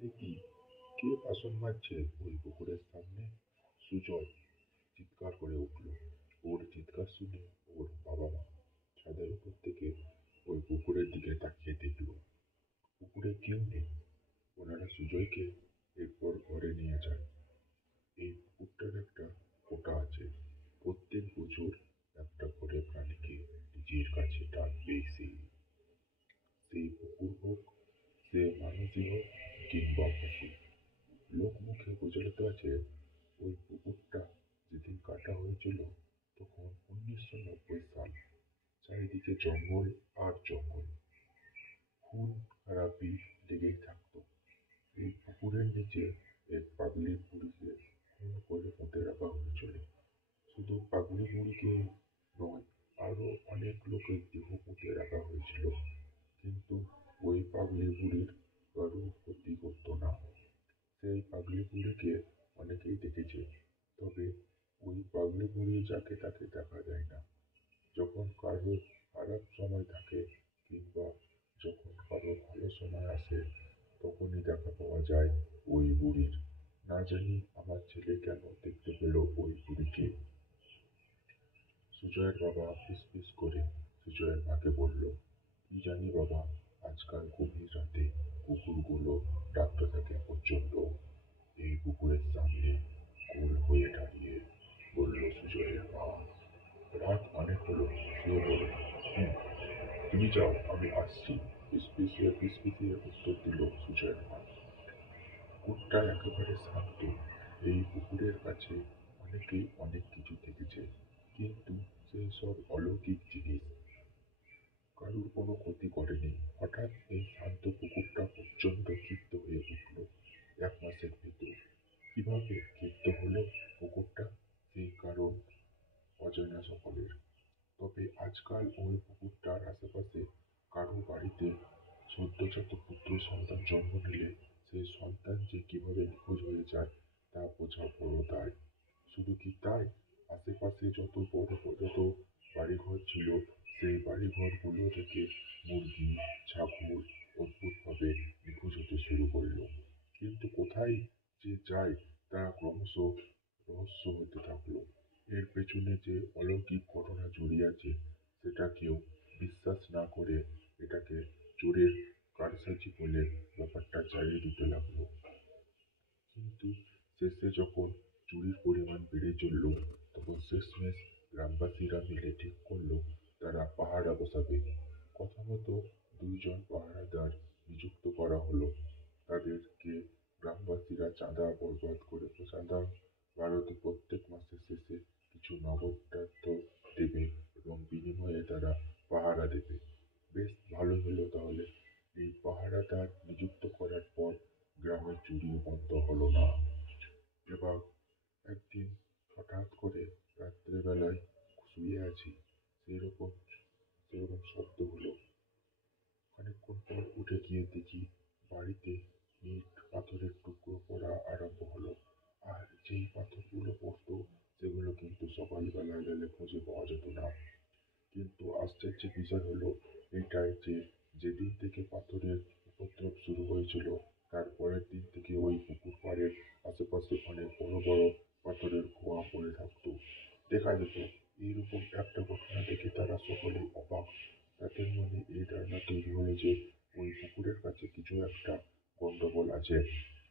এ কি, কে বাসন মাজছে ওই পুকুরের সামনে? সুজয় চিৎকার করে উঠল। ওর চিৎকার শুনে ওর বাবা মা ছাদের উপর থেকে ওই পুকুরের দিকে তাকিয়ে দেখল। পুকুরে কেউ নেই। ওনারা সুজয়কে এরপর ঘরে নিয়ে যায়। এই পুকুরটার একটা কোটা আছে। প্রত্যেক বছর একটা করে প্রাণীকে নিজের কাছে টানবে সেই সেই পুকুর হোক, সে মানুষই হোক কিংবা পশু। লোকমুখে প্রচলিত আছে ওই পুকুরটা যেদিন কাটা হয়েছিল তখন 1990 সাল। চারিদিকে জঙ্গল আর জঙ্গল, খুন খারাপি লেগেই থাকতো। এই পুকুরের নিচে এক পাগলি বুড়িকে খুন করে পুঁতে রাখা হয়েছিল। শুধু পাগলি বুড়িকে নয়, আরো অনেক লোকের দেহ পুঁতে রাখা হয়েছিল, কিন্তু ওই পাগলি বুড়ির কারো ক্ষতি করতো না। সেই পাগলি বুড়িকে অনেকেই দেখেছে, তবে ওই পাগলি বুড়ি যাকে তাকে দেখা যায় না। যখন কারো খারাপ সময় থাকে কিংবা যখন কারো ভালো সময় আসে তখনই দেখা পাওয়া যায় ওই বুড়ির। না জানি আমার ছেলে কেন দেখতে পেল ওই বুড়িকে। সুজয়ের বাবা ফিসফিস করে সুজয়ের মাকে বলল, কি জানি বাবা, আজকাল গভীর রাতে কুকুরগুলো ডাকতে থাকে প্রচন্ড। এই পুকুরের সামনে গোল হয়ে দাঁড়িয়ে বলল সুজয়ের মা। রাত অনেক হলো, শুয়ে পড়ো। হুম, তুমি যাও, আমি আসছি। ফিসফিসিয়ে উত্তর দিল সুজয়ের মা। পুকুরটা একেবারে শান্ত। এই পুকুরের কাছে অনেকেই অনেক কিছু দেখেছে, কিন্তু সেই সব অলৌকিক জিনিস কারুর কোনো ক্ষতি করেনি। হঠাৎ এই শান্ত পুকুরটা প্রচন্ড ক্ষিপ্ত হয়ে উঠল 1 মাসের ভেতর। কিভাবে ক্ষিপ্ত হলো পুকুরটা, সেই কারণ অজানা সকলের। তবে আজকাল ওই পুকুরটার আশেপাশে কারো বাড়িতে সদ্যোজাত পুত্র সন্তান জন্ম নিলে সেই সন্তান যে কিভাবে নিখোঁজ হয়ে যায় তা বোঝা বড় দায়। শুধু কি তাই, আশেপাশে যত বাড়িঘর ছিল সেই বাড়িঘরগুলো থেকে মুরগি, ছাগল অদ্ভুতভাবে নিখোঁজ হতে শুরু করলো। কিন্তু কোথায় যে যায় তা ক্রমশ রহস্য হতে থাকলো। এর পেছনে যে অলৌকিক ঘটনা জড়িয়ে আছে সেটা কেউ বিশ্বাস না করে এটাকে চোরের কারসাজি বলে ব্যাপারটা চালিয়ে দিতে লাগলো। কিন্তু শেষে যখন চুরির পরিমাণ বেড়ে চলল তখন শেষমেশ গ্রামবাসীরা মিলে ঠিক করলো তারা পাহারা বসাবে। প্রথমত 2জন পাহারাদার নিযুক্ত করা হলো। তাদেরকে গ্রামবাসীরা চাঁদা বরবাদ করে চাঁদা ভারতে প্রত্যেক মাসের শেষে কিছু নগদ অর্থ দেবে এবং বিনিময়ে তারা পাহারা দেবে। বেশ ভালো হলো তাহলে। এই পাহারাদার নিযুক্ত করার পর গ্রামে চুরিও বন্ধ হলো না। এবার একদিন হঠাৎ করে রাত্রেবেলায় শুয়ে আছি, সেরকম সেরকম শব্দ হলো। খানিকক্ষণ পর উঠে গিয়ে দেখি বাড়িতে ইট পাথরের টুকরো পড়া আরম্ভ হলো। আর যেই পাথরগুলো পড়তো সেগুলো কিন্তু সকালবেলা গেলে খুঁজে পাওয়া যেত না। কিন্তু আশ্চর্যের বিষয় হলো এটাই যে যেদিন থেকে পাথরের উপদ্রব শুরু হয়েছিল তার পরের দিন থেকে ওই পুকুর পাড়ের আশেপাশে অনেক বড় বড় পাথরের খোয়া পড়ে থাকতো। দেখা যেত। এইরকম একটা ঘটনা দেখে তারা সকলেই অবাক। তাদের মনে এই ধারণা তৈরি হলো যে ওই পুকুরের কাছে কিছু একটা গন্ডগোল আছে।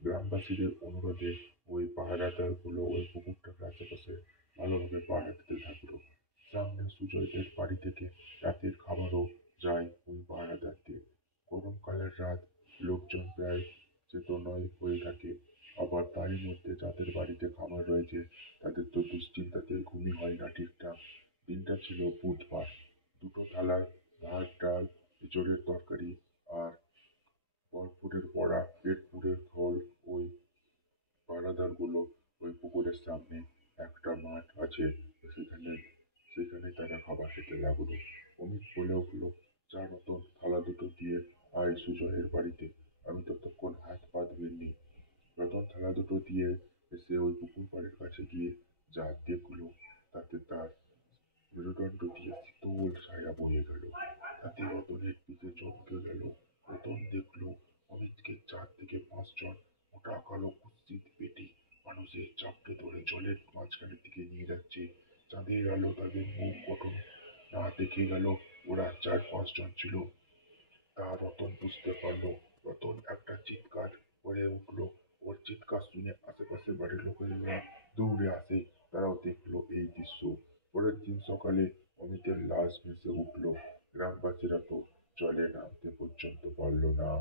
গ্রামবাসীদের অনুরোধে ওই পাহারাদার গুলো ওই পুকুরটাকে আশেপাশে ভালোভাবে পাহারা দিতে থাকলো। সামনে সুজয়দের বাড়ি থেকে রাতের খাবারও যায় ওই পাহারাদারদের। গরমকালের রাত, লোকজন প্রায় চেতনয় হয়ে থাকে। আবার তারই মধ্যে যাদের বাড়িতে খাবার রয়েছে তাদের তো দুশ্চিন্তাতে ঘুমই হয় না ঠিকঠাক। দিনটা ছিল বুধবার। 2টো থালায় ভাত, ডাল, এঁচোড়ের তরকারি আর ফলপুরের বড়া পেট পুড়ে খোল। ওই পাহারাদারগুলো ওই পুকুরের সামনে একটা মাঠ আছে, সেখানে সেখানে তারা খাবার খেতে লাগলো। অমিত বলে উঠল, যা রতন, থালা 2টো দিয়ে আয় সুজয়ের বাড়িতে। আমি ততক্ষণ হাত পা ধুয়ে নিই। রতন থালা 2টো দিয়ে এসে ওই পুকুর পাড়ের কাছে গিয়ে যা দেখলো তাতে তার মেরুদণ্ড দিয়ে শীতল ছায়া বয়ে গেল। তাতে রতনের পিঠে চমকে গেল। রতন দেখলো অমিতকে 4 থেকে 5 জন একটা কালো কুৎসিত পেটি মানুষের চাপড়ে ধরে জলের মাঝখানের দিকে নিয়ে যাচ্ছে। চাঁদের আলো তাদের মুখ গঠন না দেখে গেল। ওরা 4-5 জন ছিল। তা রতন বুঝতে পারলো। রতন একটা চিৎকার করে উঠলো। ওর চিৎকার শুনে আশেপাশের বাড়ির লোকেরা দৌড়ে আসে। তারাও দেখলো এই দৃশ্য। পরের দিন সকালে অমিতের লাশ ভেসে উঠলো। গ্রামবাসীরা তো জলে নামতে পর্যন্ত পারলো না।